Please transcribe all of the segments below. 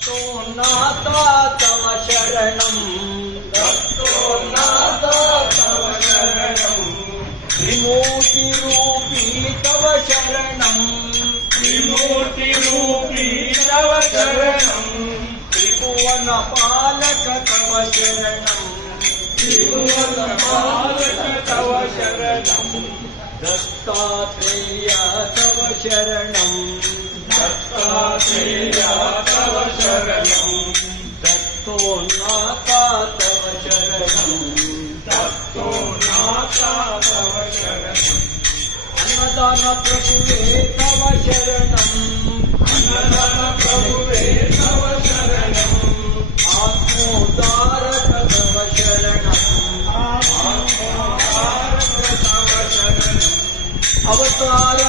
तो नाता तव शरणं दत्तो नाता तव शरणं विमूर्तिरूपी तव शरणं विमूर्तिरूपी तव शरणं त्रिभुवनपालक तव शरणं त्रिभुवनपालक तव शरणं दत्तात्रेय तव शरणं दत्तात्रेय तव शरणं दत्तो नाता तव शरणं दत्तो नाथा तव शरणम् अन्नदान प्रभुवे तव शरणम् अन्नदान प्रभुवे तव शरणम् आत्मोद्धारक तव शरणम् आत्मभारत तव शरणम् अवतार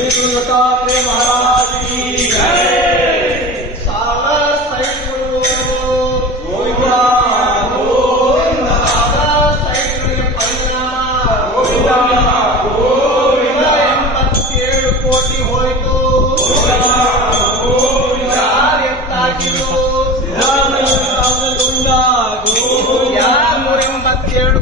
श्री गुरु दत्तात्रेय महाराज की जय साला साईं गुरु गोविंदा गोविंदा साला साईं गुरु परिणाम गोविंदा गोविंदा ಎಂಬತ್ತೇಳು ಕೋಟಿ ಹೋಯಿತು ಗೋವಿಂದ ಗೋವಿಂದ ಯಾರೆತ್ತಾಗಿರು ಸಿದ್ಧಾನಂದ ಗೋವಿಂದ ಯಾರು ಎಂಬತ್ತೇಳು